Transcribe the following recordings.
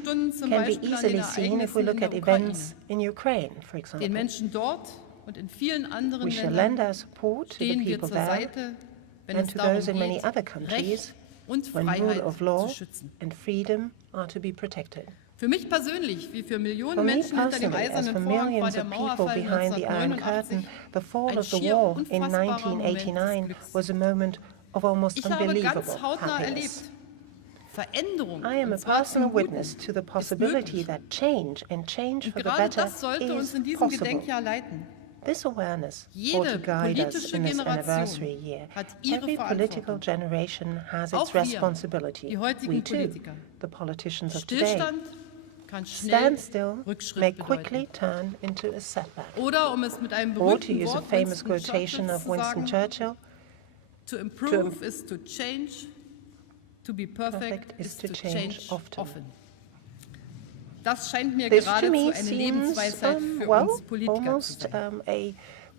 can be easily seen if we look at events in Ukraine, for Den example. Menschen dort und in vielen anderen We shall lend Ländern our support to the stehen wir people zur there Seite, wenn and es to darum those in many geht, other countries Recht und when rule Freiheit of law zu schützen. and freedom are to be protected. Für mich persönlich, wie für For Millionen me Menschen hinter dem personally, as Eisernen for Vorhang, war millions der of people Mauerfall behind the Iron 1989 Curtain, the fall ein of the schier wall in unfassbarer Moment des 1989 Glücks. was a moment of almost Ich habe unbelievable ganz hautnah happiness. erlebt, Veränderung, I am a und zwar personal zum Guten, witness to the ist possibility möglich. that change and change Und for the gerade better das sollte uns is in diesem possible. Gedenkjahr leiten. This awareness ought Jede to guide us politische in this Generation anniversary year. hat ihre Every political Verantwortung. generation has Auch its wir, responsibility. die heutigen We too, Politiker. the politicians of today. Stillstand kann schnell Stand still Rückschritt may bedeuten. quickly turn into a setback. Oder um es mit einem Or to berühmten use a Wort famous Winston quotation Churchills of zu Winston sagen, Churchill, to improve is to change, to be perfect perfect is to change often. often. Das scheint mir This to geradezu me eine seems, Lebensweisheit für well, uns Politiker zu almost sein. a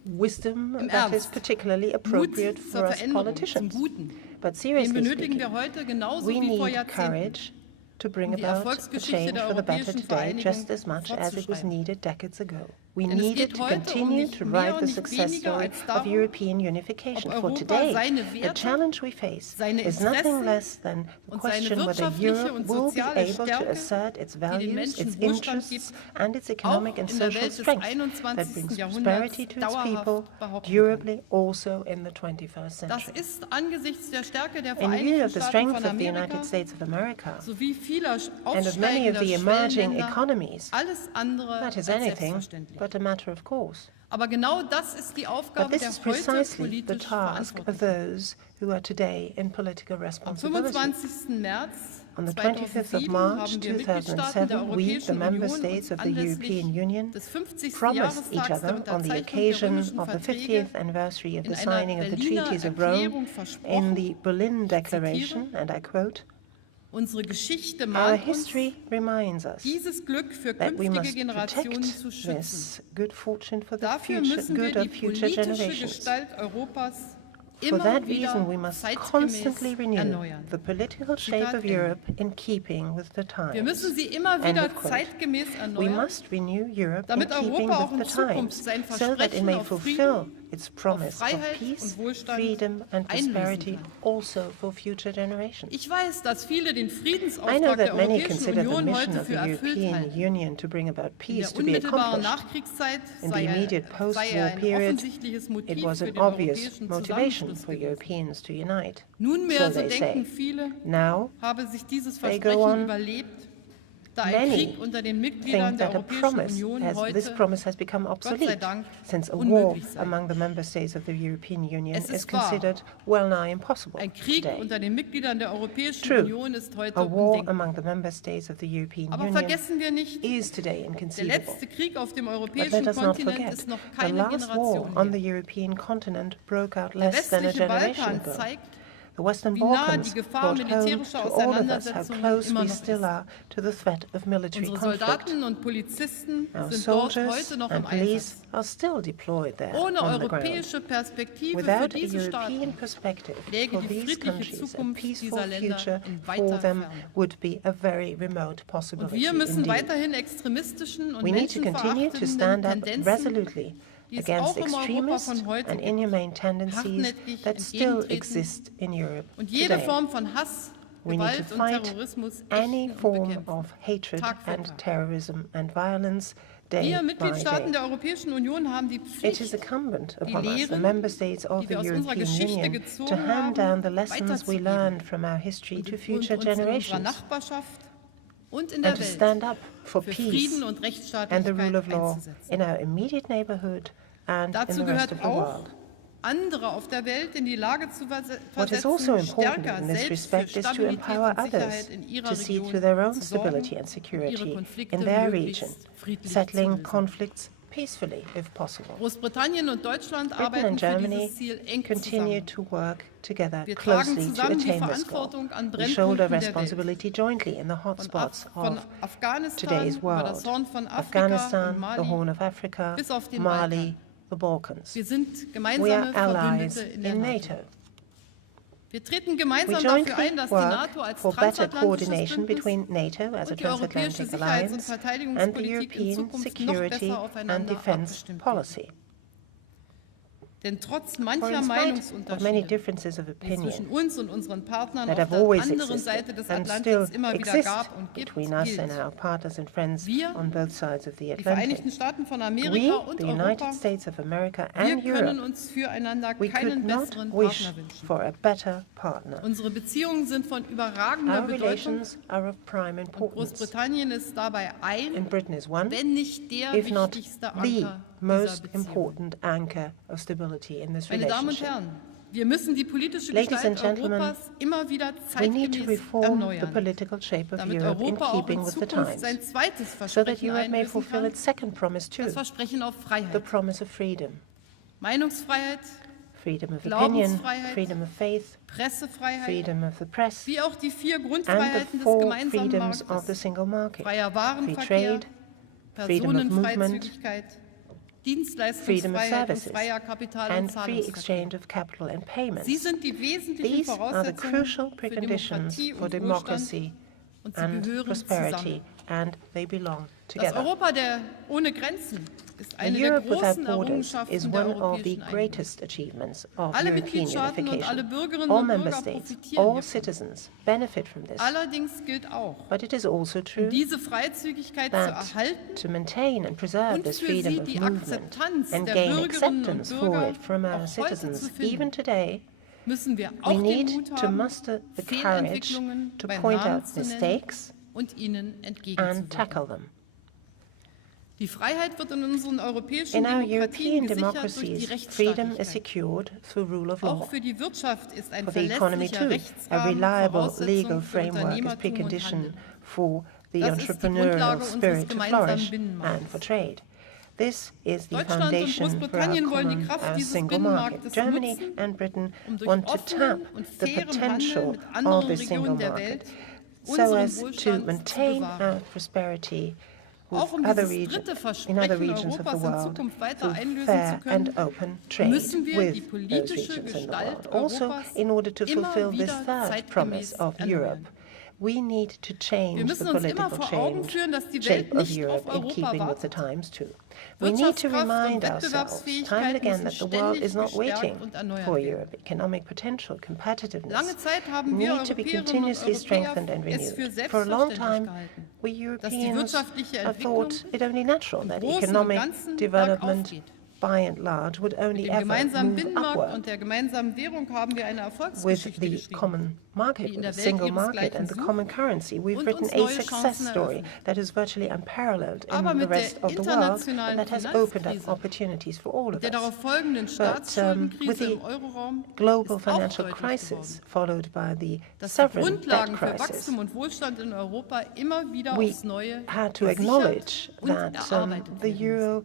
wisdom Im that is Ernst, particularly Mut appropriate zur for us Veränderung, zum politicians. Guten. But Den seriously benötigen speaking, wir heute genauso we wie vor need Jahrzehnten. courage to bring die about a Erfolgsgeschichte change der for the better europäischen today Vereinigung just as much as it was fortzuschreiben. needed decades ago. We Denn es needed geht to heute continue nicht to mehr write und the nicht success weniger story als of darum, European unification. ob For Europa today, seine the Werte, challenge we face seine is nothing Interessen less than the und seine question whether wirtschaftliche Europe und will be soziale able to Stärke, assert its die den values, Menschen its Wohlstand interests, gibt, and its auch economic and in der social Welt des strength that 21. brings Jahrhunderts prosperity to its dauerhaft people behaupten kann. durably also in the 21st Das century. ist angesichts der Stärke der In view Vereinigten of the Staaten strength von of the Amerika United States of America sowie vieler and of many of aufsteigender the emerging Schwellenländer economies, alles andere that als is anything selbstverständlich. but a matter of course. Aber genau das ist die But Aufgabe this der is heute precisely the politisch task of Verantwortlichen. those who are today in political Am responsibility. 25. März On the 25th of 2007 March haben wir Mitgliedstaaten der 2007, we, the Europäischen member Union, states uns of the European anlässlich Union, des 50. promised each Jahrestags der other on the Unterzeichnung der occasion römischen of the Verträge 50th anniversary of in the einer signing of the Berliner Treaties of Rome Erklärung in versprochen, the Berlin Declaration, and I quote, unsere Geschichte "Our mahnt uns, history reminds us dieses Glück für that we künftige must Generationen protect zu schützen. this good fortune for the Dafür future, müssen wir good of die future politische generations. Gestalt Europas For immer that wieder reason, we must zeitgemäß constantly renew erneuern. the political shape Zitat of Ende. Europe in keeping with the Wir müssen times." sie immer End wieder of quote. zeitgemäß We erneuern, must renew Europe in damit keeping Europa auch with in the Zukunft times, sein so that it Versprechen may auf fulfill Frieden, its promise of Freiheit peace, und Wohlstand freedom and einlösen prosperity kann. also for future generations. Ich weiß, dass viele den I know Friedensauftrag der that many Europäischen consider the Union mission heute of the für erfüllt European halten. Union to bring about In peace der to be unmittelbaren accomplished. Nachkriegszeit In the sei immediate er post-war ein period, offensichtliches it Motiv was für an den obvious europäischen motivation Zusammenschluss for gewesen. Europeans to unite. Nunmehr, So so they denken say. viele, Now, habe sich dieses they go Versprechen on. überlebt, da ein Many Krieg unter den Mitgliedern think der that a Europäischen promise Union this heute promise has become Gott sei obsolete Dank since a war unmöglich sei. among the member states of the European Union Es is ist wahr. considered well nigh impossible Ein Krieg today. unter den Mitgliedern der Europäischen True. Union ist heute A war undenkbar. among the member states of the European Aber Union vergessen wir nicht, is today der inconceivable. letzte Krieg auf dem But let europäischen us not Kontinent forget, ist noch the keine last war Generation on the her. European continent broke out Der less than a westliche generation Balkan ago. zeigt, The Western wie nah Balkans die Gefahr brought home militärischer to all of us how Auseinandersetzungen close immer we noch still ist. are to the threat of military Unsere conflict. Soldaten und Polizisten Our sind dort soldiers heute noch and im police Einsatz. are still deployed there Ohne on the ground. europäische Perspektive für Without a diese European Staaten perspective läge for die these friedliche countries, a Zukunft peaceful dieser Länder future in for weiter them Ferne. would be a very remote Und possibility wir müssen indeed. weiterhin extremistischen und We need to continue to stand menschenverachtenden up Tendenzen, resolutely die es against auch im Europa extremist von heute and gibt, inhumane tendencies hartnäckig that still entgegentreten exist in Europe und jede today. Form von Hass, We need Gewalt to und fight Terrorismus any ächten und form bekämpfen. of hatred Tag für and Tag. terrorism and violence day Wir by Mitgliedstaaten day. der Europäischen Union haben die It is Pflicht, incumbent die upon us, the Lehren, member states of die the wir aus unserer European Geschichte Union, gezogen to hand down the haben, lessons we weiterzugeben. learned from our history und to uns future in unserer generations, Nachbarschaft und in der and to Welt stand up for für peace Frieden und and the Rechtsstaatlichkeit rule of law einzusetzen. in our immediate neighborhood and in Dazu the rest gehört of the auch, world. andere auf der Welt in die Lage zu What is also versetzen, important stärker in this selbst für respect is to Stabilität empower und others Sicherheit in ihrer to see Region to their own zu sorgen stability and und ihre security Konflikte in their region, möglichst friedlich zu settling lösen. conflicts peacefully if possible. Großbritannien und Deutschland Britain arbeiten and für Germany dieses Ziel eng continue zusammen. to work together Wir tragen closely to zusammen die attain this goal. Verantwortung an We shoulder Brennpunkten der Welt. responsibility jointly in the hotspots Von of Afghanistan today's über das world. Horn von Afrika Afghanistan, und the Mali Horn of Africa, bis auf den Mali, Balkan. the Balkans. Wir sind We gemeinsame are allies Verbündete in der in NATO. NATO. Wir treten We gemeinsam dafür ein, jointly dass die work NATO als for better transatlantisches coordination Bündnis between NATO as a und die europäische transatlantic Sicherheits- und alliance and the Verteidigungspolitik in European Zukunft noch security besser and aufeinander defense abgestimmt werden. policy. Denn trotz For mancher in spite of many Meinungsunterschiede, differences of die zwischen opinion uns und unseren Partnern that auf have der always anderen Seite existed des and still Atlantiks immer wieder exist gab und gibt, between us gilt: and our partners and friends Wir, on both sides of the die Atlantic. Vereinigten Staaten von We, Amerika und the Europa, United States of America wir and können Europe, uns füreinander we keinen could not besseren wish Partner wünschen. for a better partner. Unsere Beziehungen sind von überragender Our Bedeutung relations are of prime und importance. Großbritannien ist dabei And ein, Britain is one, wenn nicht der if not wichtigste the Anker dieser most Beziehung. important anchor of stability in this Meine Damen und relationship. Herren, wir müssen die politische Ladies and Gestalt gentlemen, Europas immer wieder We need to zeitgemäß reform the erneuern, political shape of damit Europe in Europa auch keeping in with the Zukunft times, sein zweites so that Versprechen Europe may einlösen fulfill kann, its second promise too, das Versprechen auf the Freiheit. promise of freedom. Meinungsfreiheit, Freedom of opinion, Glaubensfreiheit, freedom of faith, Pressefreiheit, freedom of the press, wie auch die 4 and the Grundfreiheiten des 4 gemeinsamen freedoms of the Marktes: single market: freier free Warenverkehr, trade, freedom of movement, Personenfreizügigkeit, freedom of Dienstleistungsfreiheit und services, freier Kapital- und and free Zahlungsverkehr. exchange of capital and payments. Sie sind die wesentlichen These are the Voraussetzungen crucial für preconditions Demokratie for und Wohlstand, democracy und sie and gehören prosperity, zusammen. and they belong Das together. Europa ohne Grenzen ist A eine der Europe without großen borders Errungenschaften is der one of the europäischen Einigung. greatest achievements of Alle European Mitgliedstaaten und alle unification. Bürgerinnen All und member Bürger states, profitieren all hiervon. citizens benefit from this. Allerdings gilt auch, But it is also true diese Freizügigkeit zu that erhalten to maintain and preserve und this für freedom sie of die movement Akzeptanz and der gain Bürgerinnen und acceptance for Bürger it from our auch heute zu citizens, finden, even today, müssen wir we auch den need Mut to haben, muster the courage Fehlentwicklungen to beim point Namen out zu nennen mistakes und ihnen and entgegenzuwirken. tackle them. Die Freiheit wird in unseren europäischen In our Demokratien European gesichert durch die democracies, freedom is Rechtsstaatlichkeit. secured through rule of law. Auch für die Wirtschaft ist ein For the economy verlässlicher too, a Rechtsrahmen reliable Voraussetzung legal für framework is Unternehmertum und precondition Handel. for the Das ist die entrepreneurial Grundlage unseres spirit to gemeinsamen flourish Binnenmarktes. and for trade. This is the Deutschland und foundation for our Großbritannien wollen die common Kraft dieses single market. Binnenmarktes Germany nutzen, and Britain um durch want to offenen tap und the fairem Handel potential mit of anderen this single Regionen der market Welt so unseren as to Wohlstand zu maintain bewahren. our prosperity Auch with um other dieses dritte in other Versprechen regions of the Europas in world Zukunft weiter through einlösen fair zu and können, open trade müssen wir die with those politische regions in the Gestalt world. Also, Europas in order to immer fulfill this wieder third promise zeitgemäß of erneuern. Europe, we need to Wir change the müssen uns immer political vor Augen führen, dass die shape Welt of nicht Europe auf in Europa keeping with the wartet. times too. We need to Wirtschaftskraft und remind ourselves time and Wettbewerbsfähigkeit again müssen that the world is ständig not waiting gestärkt und erneuert for werden. Europe. Economic potential, competitiveness Lange Zeit haben wir need to be Europäerinnen und continuously strengthened and Europäer es für renewed. For a long selbstverständlich time, gehalten, we dass die Europeans wirtschaftliche have thought Entwicklung it only natural im that Großen und economic Ganzen development bergauf geht. by and large would Mit only dem ever gemeinsamen move Binnenmarkt upward. und der gemeinsamen Währung haben wir eine With Erfolgsgeschichte the geschrieben, common market, die in with der the Welt single market ihresgleichen and the sucht common currency, we've und written uns a neue success Chancen story eröffnet. that is virtually unparalleled Aber in the mit der rest of the world internationalen and that has opened up Finanzkrise opportunities for all of der darauf us. folgenden with Staatsschuldenkrise the im Euroraum Global ist auch financial deutlich crisis, geworden, followed by the dass die sovereign debt Grundlagen für crisis, Wachstum und Wohlstand in Europa immer wieder we aufs Neue had to gesichert acknowledge und that erarbeitet the werden müssen. euro,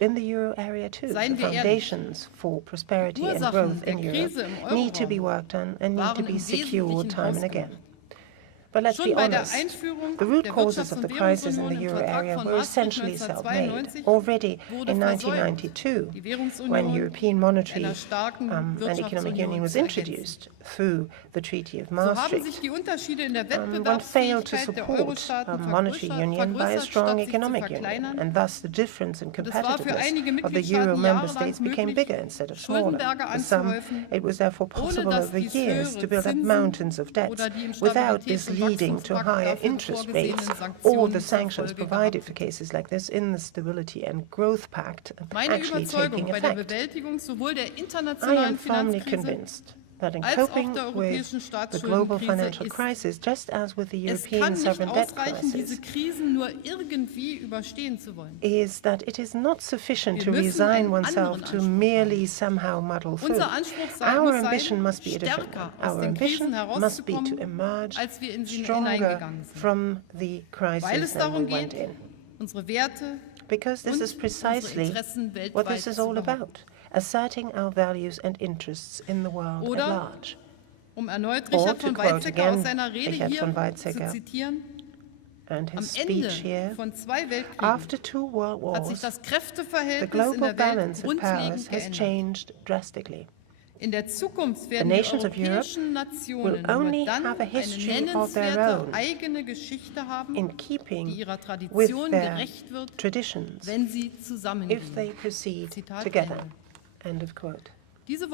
in the euro area too, the Seien wir ehrlich, foundations for prosperity and Ursachen growth der in Krise Europe im need to be Euroraum worked on and need to waren be im secured Wesentlichen time and again. ausgemacht. But let's be Schon bei der honest, Einführung the root der causes Wirtschafts- of und the crisis in Währungsunion the im euro Vertrag area von were Maastricht essentially self-made. 1992 Already wurde in versäumt, 1992, die Währungsunion when European monetary einer starken and economic union Wirtschaftsunion was zu ergänzen. introduced through the Treaty of So haben Maastricht, sich die Unterschiede in der one failed to Wettbewerbsfähigkeit der support Eurostaaten monetary union by a vergrößert, strong statt sich zu economic union, verkleinern. and thus the difference in Und es war für competitiveness einige of the Mitgliedstaaten euro member jahrelang states became möglich, bigger instead of smaller. Schuldenberge For some, anzuhäufen, it was therefore ohne possible dass over dies years to höhere build up Zinsen mountains of debt oder die im without this Stabilitäts- und leading to Wachstumspakt higher dafür interest rates vorgesehenen or the Sanktionen zur sanctions Folge provided gehabt for hätten. cases like this in the Stability and Growth Pact Meine actually Überzeugung taking bei der effect. Bewältigung sowohl der I internationalen am firmly Finanzkrise convinced that in als auch coping der with europäischen the global Staatsschuldenkrise financial ist, crisis, just as with the es European kann nicht sovereign debt ausreichen, diese crisis, Krisen nur irgendwie überstehen zu wollen. is that it is not sufficient Wir to müssen resign einen oneself anderen to Anspruch merely somehow muddle through. Unser Anspruch Our muss ambition sein, must be a different stärker one. aus Our den ambition Krisen must be to herauszukommen, emerge als wir in sie stronger hineingegangen sind. from the Weil crisis es than we darum went geht, in. unsere Werte Because this und is unsere precisely Interessen what this weltweit is zu all behaupten. about, asserting our values and interests in the world at Oder, large. um erneut Or Richard to von quote Weizsäcker again aus seiner Rede Richard hier von zu Weizsäcker zitieren, and am his Ende speech here, von 2 Weltkriegen after 2 world hat sich wars, das the Kräfteverhältnis in global der Welt balance of grundlegend powers has geändert. changed drastically. In der Zukunft The werden die nations of Europe europäischen Nationen will only nur dann have a eine history of their nennenswerte own eigene Geschichte haben, in keeping die ihrer with Tradition their gerecht wird, traditions wenn sie if zusammengehen. they proceed Zitat together. Ende. End of quote. Diese